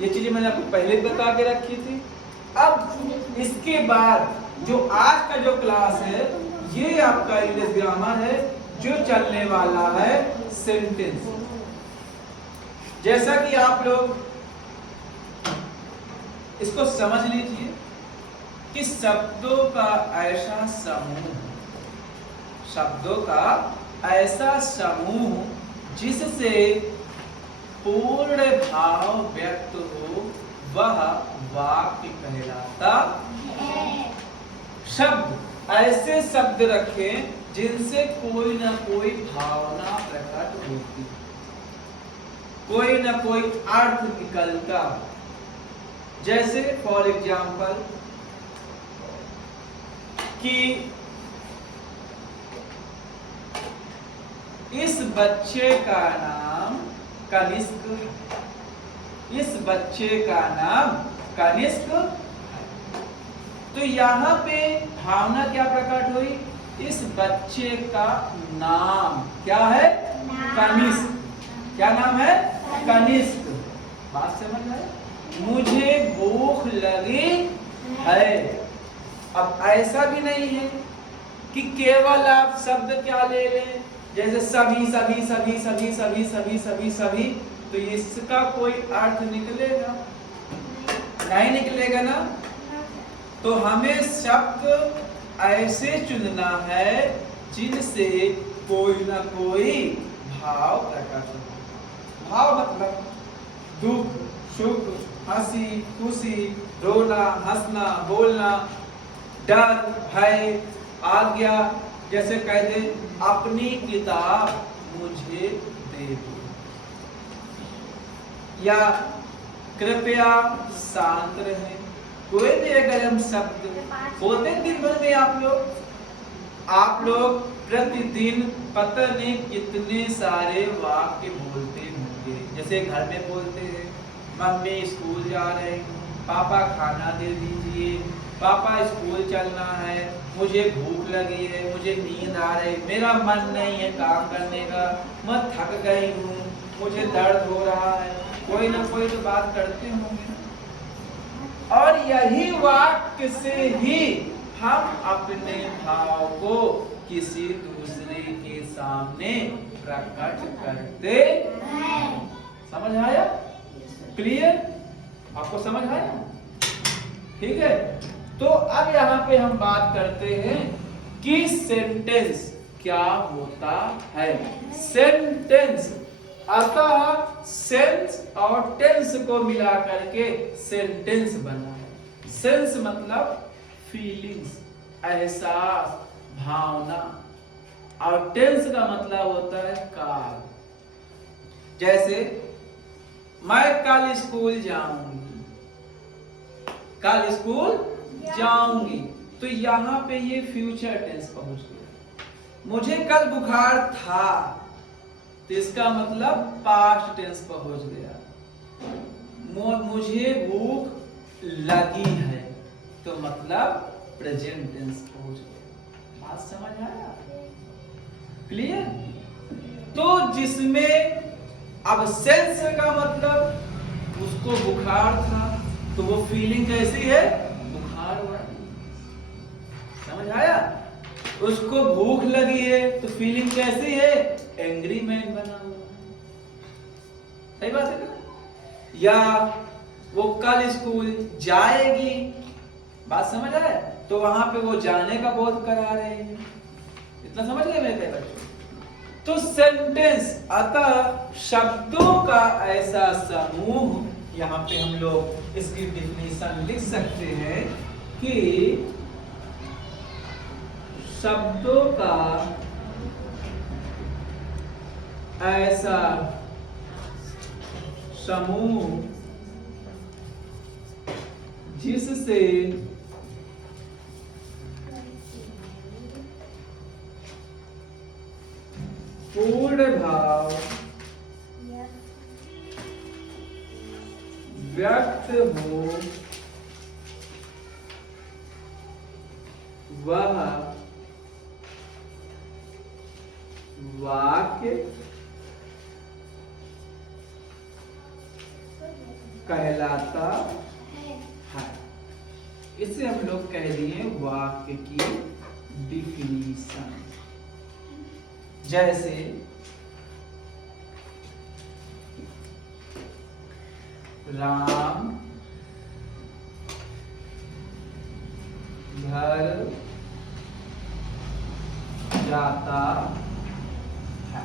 ये चीजें मैंने आपको पहले भी बता के रखी थी। अब इसके बाद जो आज का जो क्लास है ये आपका इंग्लिश ग्रामर है, जो चलने वाला है सेंटेंस। जैसा कि आप लोग इसको समझ लीजिए कि शब्दों का ऐसा समूह, शब्दों का ऐसा समूह जिससे पूर्ण भाव व्यक्त हो वह वाक्य कहलाता है। शब्द ऐसे शब्द रखें जिनसे कोई ना कोई भावना प्रकट होती, कोई ना कोई अर्थ निकलता। जैसे फॉर एग्जाम्पल कि इस बच्चे का नाम कनिष्क है, इस बच्चे का नाम कनिष्क। तो यहाँ पे भावना क्या प्रकट हुई? इस बच्चे का नाम क्या है? कनिष्क। क्या नाम है? कनिष्क। बात समझ आए? मुझे भूख लगी है। अब ऐसा भी नहीं है कि केवल आप शब्द क्या ले लें, जैसे सभी सभी सभी सभी सभी सभी सभी सभी, तो इसका कोई अर्थ निकलेगा? नहीं निकलेगा ना। तो हमें शब्द ऐसे चुनना है जिनसे कोई ना कोई भाव प्रकट हो। भाव मतलब दुख, सुख, हंसी, खुशी, रोना, हंसना, बोलना, डर, भय, आज्ञा। जैसे कह दे अपनी किताब मुझे दे दो, या कृपया शांत रहें। कोई भी अगर हम शब्द बोलते दिन भर में, आप लोग प्रतिदिन पता नहीं कितने सारे वाक्य बोलते होंगे। जैसे घर में बोलते हैं मम्मी स्कूल जा रही हूँ, पापा खाना दे दीजिए, पापा स्कूल चलना है, मुझे भूख लगी है, मुझे नींद आ रही, मेरा मन नहीं है काम करने का, मैं थक गई हूँ, मुझे दर्द हो रहा है। कोई ना कोई तो बात करते होंगे। और यही वाक्य से ही हम अपने भाव को किसी दूसरे के सामने प्रकट करते हैं। समझ आया? क्लियर? आपको समझ आया? ठीक है। तो अब यहाँ पे हम बात करते हैं कि सेंटेंस क्या होता है। सेंटेंस अतः सेंस और टेंस को मिला करके सेंटेंस बना है। सेंस मतलब फीलिंग्स, एहसास, भावना, और टेंस का मतलब होता है काल। जैसे मैं कल स्कूल जाऊंगी, कल स्कूल जाऊंगी, तो यहाँ पे ये फ्यूचर टेंस पहुंच गया। मुझे कल बुखार था, तो इसका मतलब पास्ट टेंस पहुंच गया। मुझे भूख लगी है, तो मतलब प्रेजेंट टेंस पहुंच गया। बात समझ आया? क्लियर? तो जिसमें अब सेंस का मतलब उसको बुखार था, तो वो फीलिंग कैसी है? बुखार वाली। समझ आया? उसको भूख लगी है, तो फीलिंग कैसी है? एंग्री मैन बना हुआ। सही बात है ना? या वो कल स्कूल जाएगी, बात समझ आए? तो वहां पे वो जाने का बोध करा रहे हैं। इतना समझ गए मेरे प्यारे बच्चों? तो सेंटेंस अतः शब्दों का ऐसा समूह, यहाँ पे हम लोग इसकी डिफिनेशन लिख सकते हैं कि शब्दों का ऐसा समूह जिससे पूर्ण भाव व्यक्त हो वह वाक्य कहलाता है। इसे हम लोग कह दिए वाक्य की डिफिनीशन। जैसे राम घर जाता है।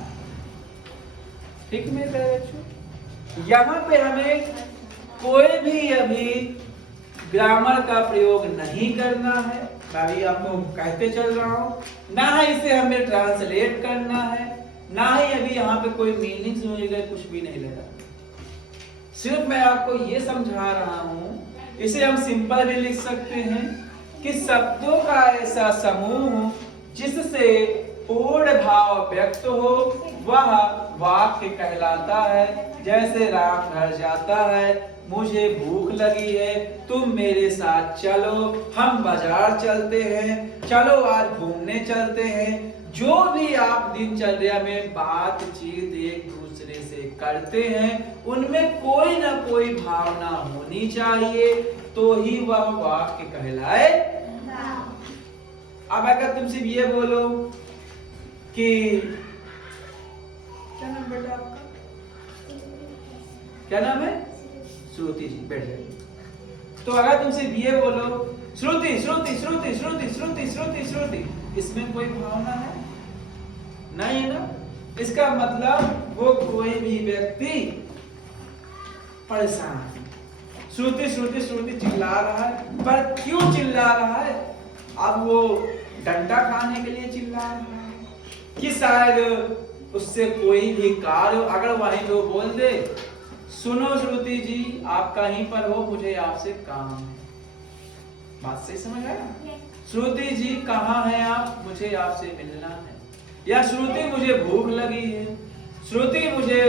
ठीक मेरे प्यारे बच्चों, यहाँ पे हमें कोई भी अभी ग्रामर का प्रयोग नहीं करना है। मैं अभी आपको कहते चल रहा हूँ, ना ही इसे हमें ट्रांसलेट करना है, ना ही अभी यहाँ पे कोई मीनिंग समझेगा, कुछ भी नहीं लगा। सिर्फ मैं आपको ये समझा रहा हूँ। इसे हम सिंपल भी लिख सकते हैं कि शब्दों का ऐसा समूह जिससे पूर्ण भाव व्यक्त हो वह वाक्य कहलाता है। जैसे राम घर जाता है, मुझे भूख लगी है, तुम मेरे साथ चलो, हम बाजार चलते हैं, चलो आज घूमने चलते हैं। जो भी आप दिनचर्या में बातचीत एक दूसरे से करते हैं, उनमें कोई ना कोई भावना होनी चाहिए, तो ही वह वाक्य कहलाए। अब अगर तुम सिर्फ ये बोलो कि क्या नाम बेटा आपका, क्या नाम है? श्रुति जी, बैठ जाइए। तो अगर तुम सिर्फ ये बोलो श्रुति श्रुति श्रुति श्रुति श्रुति श्रुति श्रुति, इसमें कोई भावना है नहीं है ना। इसका मतलब वो कोई भी व्यक्ति परेशान है। श्रुति श्रुति श्रुति चिल्ला रहा है, पर क्यों चिल्ला रहा है? अब वो डंडा खाने के लिए चिल्ला रहा है कि शायद उससे कोई भी कार्य, अगर वहीं वो बोल दे सुनो श्रुति जी आप कहीं पर हो, मुझे आपसे काम है। बात सही समझ आया? श्रुति जी कहाँ हैं आप, मुझे आपसे मिलना है। या श्रुति मुझे भूख लगी है, श्रुति मुझे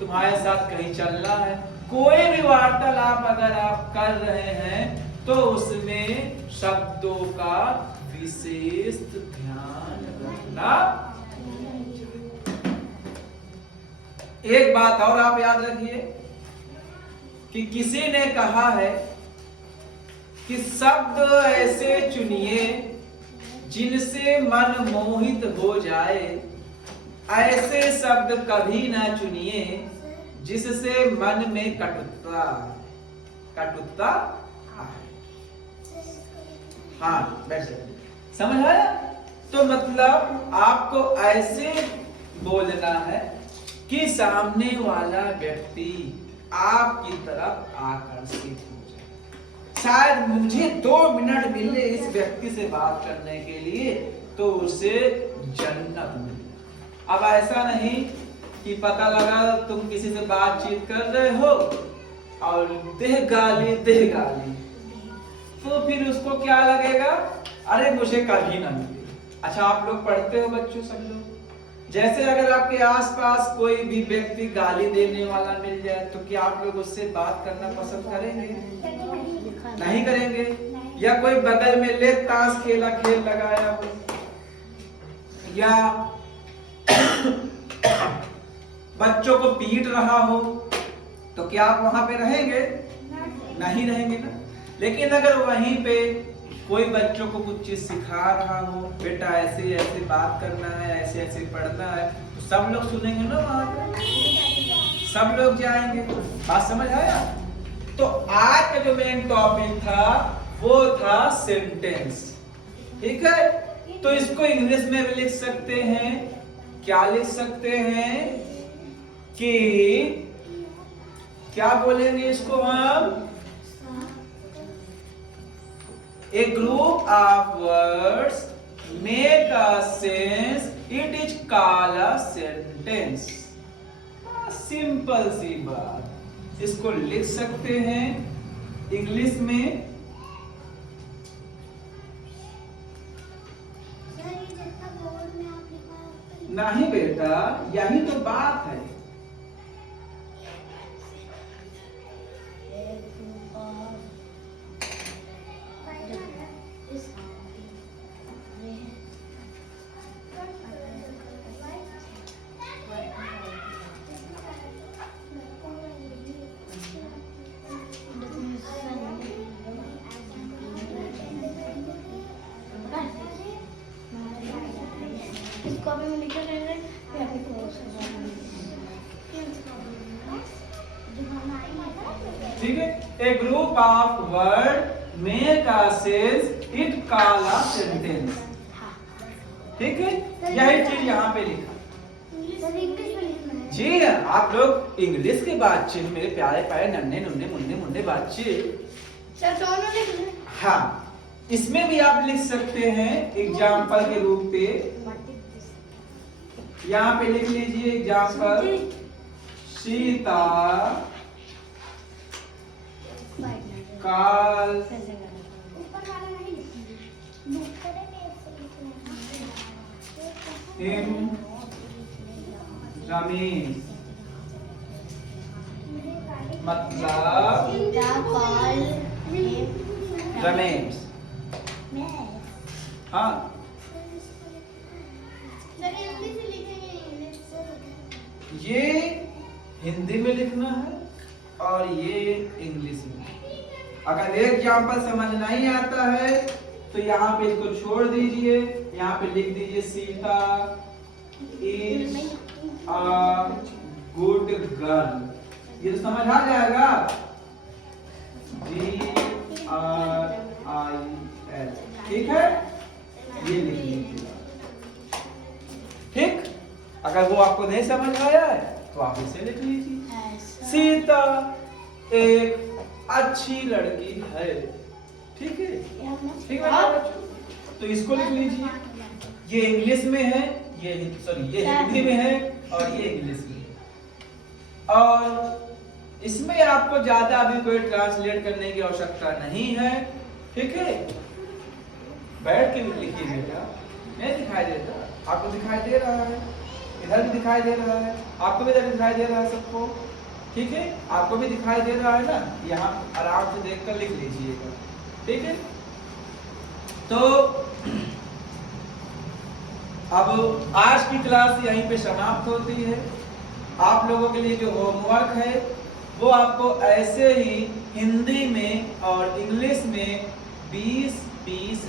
तुम्हारे साथ कहीं चलना है। कोई भी वार्तालाप अगर आप कर रहे हैं तो उसमें शब्दों का विशेष ध्यान रखना। एक बात और आप याद रखिए कि किसी ने कहा है कि शब्द ऐसे चुनिए जिनसे मन मोहित हो जाए, ऐसे शब्द कभी ना चुनिए जिससे मन में कटुता आए। हाँ बैठ जाइए, समझ आया? तो मतलब आपको ऐसे बोलना है कि सामने वाला व्यक्ति आपकी तरफ आकर्षित हो जाए। शायद मुझे 2 मिनट मिले इस व्यक्ति से बात करने के लिए तो उसे जन्नत मिले। अब ऐसा नहीं कि पता लगा तुम किसी से बातचीत कर रहे हो और देह गाली, तो फिर उसको क्या लगेगा, अरे मुझे कभी ना मिले। अच्छा आप लोग पढ़ते हो बच्चों सब लोग, जैसे अगर आपके आसपास कोई भी व्यक्ति गाली देने वाला मिल जाए तो क्या आप लोग उससे बात करना पसंद करेंगे? नहीं करेंगे। या कोई बगल में ले ताश खेल लगाया हो, या बच्चों को पीट रहा हो, तो क्या आप वहां पे रहेंगे? नहीं रहेंगे ना। लेकिन अगर वहीं पे कोई बच्चों को कुछ चीज सिखा रहा हो, बेटा ऐसे ऐसे बात करना है, ऐसे ऐसे पढ़ना है, तो सब लोग सुनेंगे ना, वहां पे सब लोग जाएंगे। बात समझ आया? तो आज का जो मेन टॉपिक था वो था सेंटेंस। ठीक है, तो इसको इंग्लिश में भी लिख सकते हैं। क्या लिख सकते हैं कि क्या बोलेंगे इसको हम? A group of words make a sense, it is called a sentence। Simple सी बात, इसको लिख सकते हैं इंग्लिश में। नहीं बेटा, यही तो बात है। कॉपी में लिखे रहेंगे फिर आपके क्लोज ठीक है। A group of word make a sense it call a sentence. ठीक है, यही चीज यहाँ पे लिखा। जी आप लोग इंग्लिश के बच्चे मेरे प्यारे प्यारे नन्हे नुन्ने मुन्ने मुन्ने बच्चे। सर दोनों लिख लें। हाँ, इसमें भी आप लिख सकते हैं एग्जाम्पल के रूप पे। यहाँ पे लिख लीजिए एग्जाम्पल, सीता काल हिम रमेश, मतलब रमेश। हाँ, ये हिंदी में लिखना है और ये इंग्लिश में। अगर एक एग्जाम्पल समझ नहीं आता है तो यहाँ पे इसको छोड़ दीजिए, यहाँ पे लिख दीजिए Sita is a good girl. ये तो समझ आ जाएगा। GRIL, ठीक है, ये लिख लीजिए। ठीक, अगर वो आपको नहीं समझ आया है तो आप इसे लिख लीजिए, सीता एक अच्छी लड़की है। ठीक है, ठीक है, तो इसको लिख लीजिए। ये इंग्लिश में है, ये हिंदी में है और ये इंग्लिश में है। और इसमें आपको ज्यादा अभी कोई ट्रांसलेट करने की आवश्यकता नहीं है। ठीक है, बैठ के भी लिखिए बेटा। नहीं दिखाई देता? आपको दिखाई दे रहा है, इधर भी दिखाई दे रहा है, आपको भी इधर दिखाई दे रहा है सबको। ठीक है, आपको भी दिखाई दे रहा है ना, यहाँ आराम से देखकर लिख लीजिएगा। ठीक है, तो अब आज की क्लास यहीं पे समाप्त होती है। आप लोगों के लिए जो होमवर्क है वो आपको ऐसे ही हिंदी में और इंग्लिश में 20-20